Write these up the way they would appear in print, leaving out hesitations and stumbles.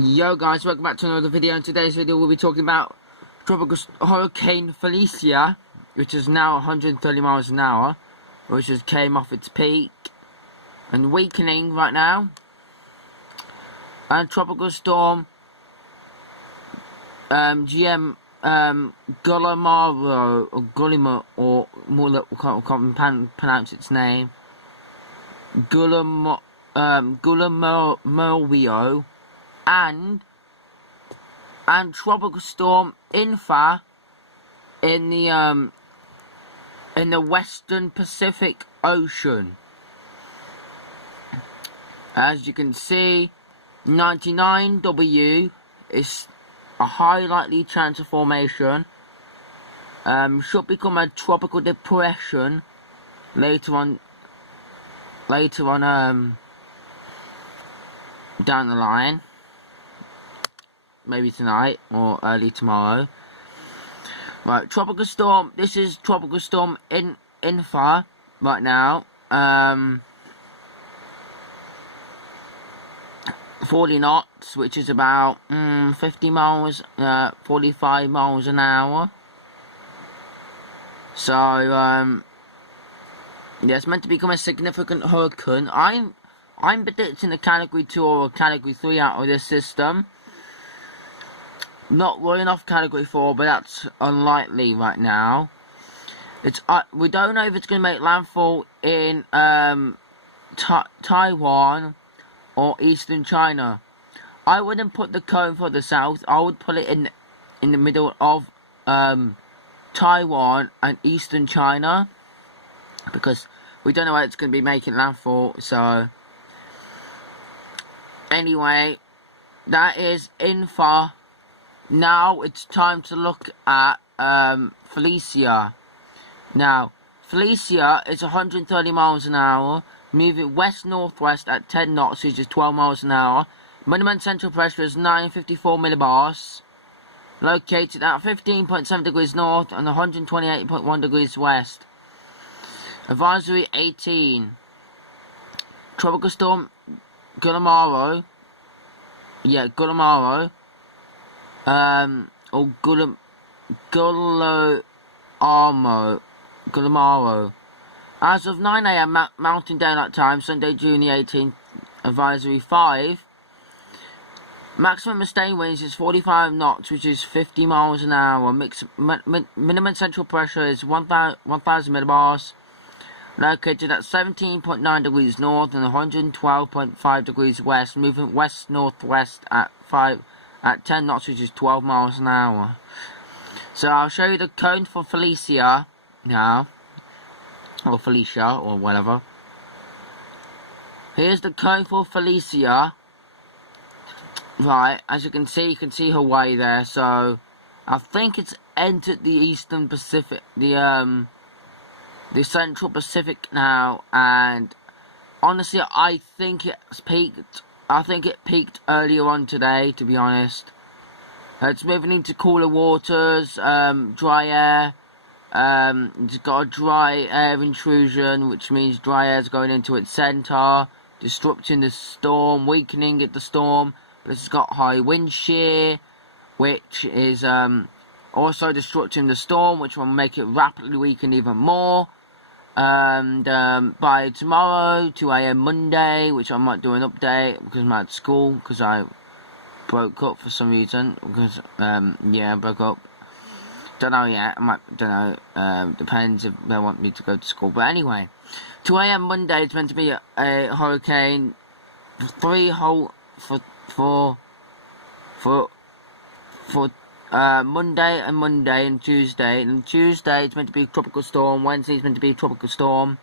Yo guys, welcome back to another video. In today's video we'll be talking about tropical hurricane Felicia, which is now 130 miles an hour, which just came off its peak and weakening right now. And tropical storm Guillermo, Guillermo, or more, can't pronounce its name. Guillermo, and tropical storm Infa in the Western Pacific Ocean. As you can see, 99W is a high likely chance of formation. Should become a tropical depression later on down the line. Maybe tonight or early tomorrow. Right, tropical storm. This is tropical storm Infa right now. 40 knots, which is about 50 miles, 45 miles an hour. So yeah, it's meant to become a significant hurricane. I'm predicting a category 2 or a category 3 out of this system. Not running off category 4, but that's unlikely right now. It's we don't know if it's going to make landfall in Taiwan or Eastern China. I wouldn't put the cone for the south. I would put it in the middle of Taiwan and Eastern China, because we don't know where it's going to be making landfall. So anyway, that is Infa. Now it's time to look at Felicia. Now, Felicia is 130 miles an hour, moving west-northwest at 10 knots, which is 12 miles an hour. Minimum central pressure is 954 millibars. Located at 15.7 degrees north and 128.1 degrees west. Advisory 18. Tropical storm Guillermo. Yeah, Guillermo. Or Guillermo. As of 9 AM Mountain Daylight Time, Sunday, June the 18th, Advisory 5. Maximum sustained winds is 45 knots, which is 50 miles an hour. Minimum central pressure is 1,000 millibars. Located at 17.9 degrees north and 112.5 degrees west, moving west-northwest at 10 knots, which is 12 miles an hour. So I'll show you the cone for Felicia now, or Felicia, or whatever. Here's the cone for Felicia. Right, as you can see Hawaii there. So I think it's entered the Eastern Pacific, the Central Pacific now, and honestly, I think it's peaked. I think it peaked earlier on today, to be honest. It's moving into cooler waters, dry air. It's got a dry air intrusion, which means dry air is going into its centre, disrupting the storm, weakening the storm. But it's got high wind shear, which is also disrupting the storm, which will make it rapidly weaken even more. And by tomorrow, 2 AM Monday, which I might do an update because I'm at school, because I broke up for some reason, because yeah, I broke up. Don't know yet. Don't know. Depends if they want me to go to school. But anyway, 2 AM Monday is meant to be a hurricane. For Monday and Tuesday. And Tuesday it's meant to be a tropical storm. Wednesday is meant to be a tropical storm.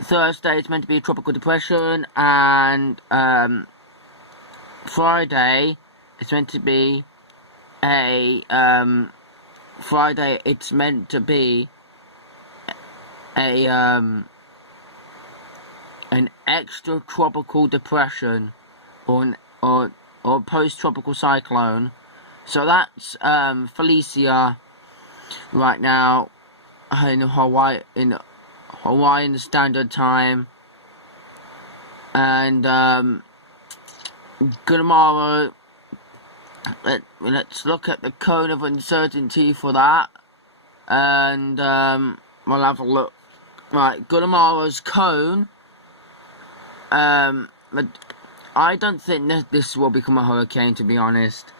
Thursday it's meant to be a tropical depression. And Friday it's meant to be a an extra tropical depression or post-tropical cyclone. So that's Felicia right now in Hawaii, Hawaiian Standard Time, and Guillermo let's look at the cone of uncertainty for that, and we'll have a look. Right, Guillemo's cone. But I don't think this will become a hurricane, to be honest.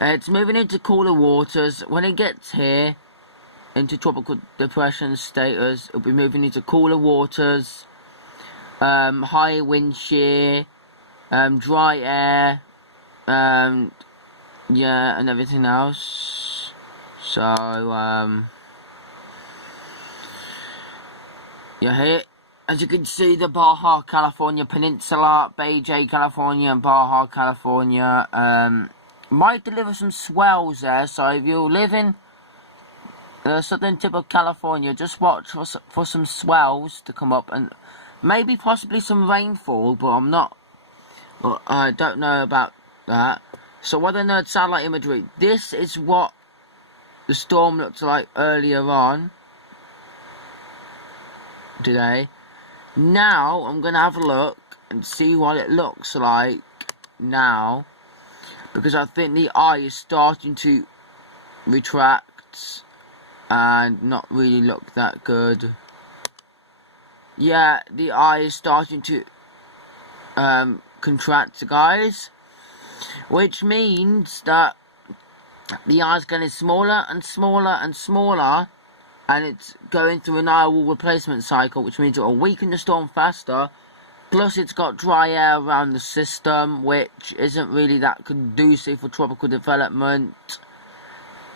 It's moving into cooler waters. When it gets here, into tropical depression status, it'll be moving into cooler waters, higher wind shear, dry air, yeah, and everything else. So, yeah, here, as you can see, the Baja California Peninsula, Baja California, and Baja California, might deliver some swells there. So if you live in the southern tip of California, just watch for some swells to come up, and maybe possibly some rainfall, but I don't know about that. So what I know, satellite imagery, this is what the storm looked like earlier on today. Now I'm gonna have a look and see what it looks like now, because I think the eye is starting to retract and not really look that good. Yeah, the eye is starting to contract, guys, which means that the eye is getting smaller and smaller and smaller, and it's going through an eye wall replacement cycle, which means it will weaken the storm faster. Plus, it's got dry air around the system, which isn't really that conducive for tropical development.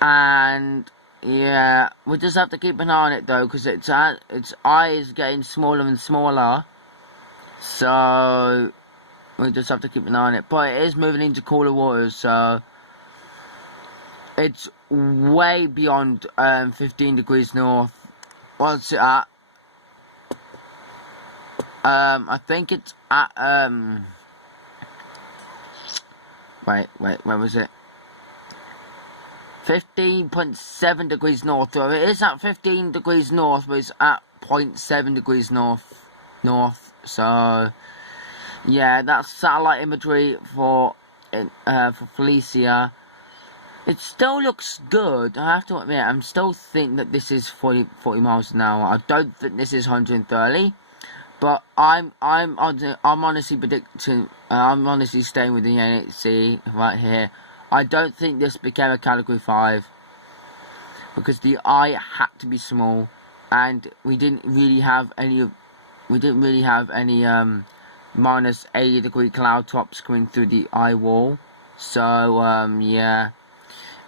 And yeah, we just have to keep an eye on it though, because its eye is getting smaller and smaller. So we just have to keep an eye on it. But it is moving into cooler waters, so it's way beyond 15 degrees north. What's it at? I think it's at wait, where was it? 15.7 degrees north. So it is at 15 degrees north, but it's at 0.7 degrees north. So yeah, that's satellite imagery for Felicia. It still looks good. I have to admit, I'm still think that this is 40 miles an hour. I don't think this is 130, but I'm honestly predicting. I'm honestly staying with the NHC right here. I don't think this became a Category 5 because the eye had to be small, and we didn't really have any. Minus 80 degree cloud tops coming through the eye wall. So yeah.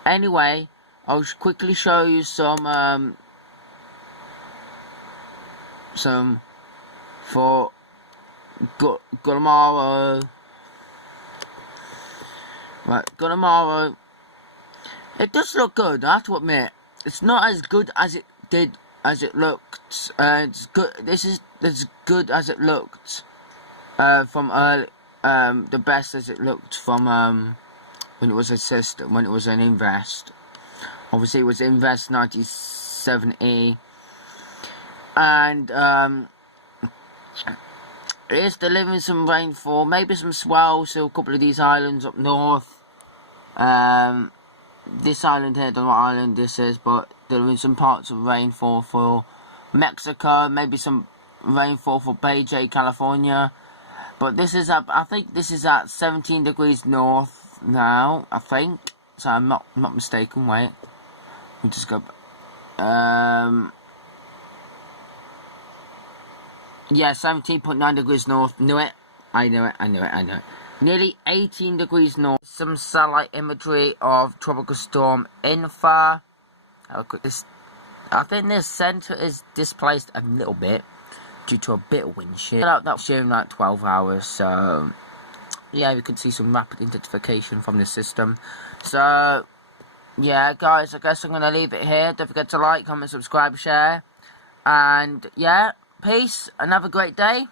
Anyway, I'll quickly show you some for Guillermo. Right, Guillermo. It does look good, I have to admit. It's not as good as it looked. It's good. This is as good as it looked from early. The best as it looked from when it was a system, when it was an Invest. Obviously it was Invest 97E, and it is delivering some rainfall, maybe some swells to a couple of these islands up north. This island here, I don't know what island this is, but delivering some parts of rainfall for Mexico, maybe some rainfall for Baja California. But this is up, I think this is at 17 degrees north now, I think, so I'm not mistaken. Wait, we just go yeah, 17.9 degrees north. Knew it. I knew it. Nearly 18 degrees north. Some satellite imagery of tropical storm Infa. I think this center is displaced a little bit due to a bit of wind shear. That was shearing like 12 hours, so yeah, we could see some rapid intensification from the system. So yeah, guys, I guess I'm going to leave it here. Don't forget to like, comment, subscribe, share. And yeah, peace and have a great day.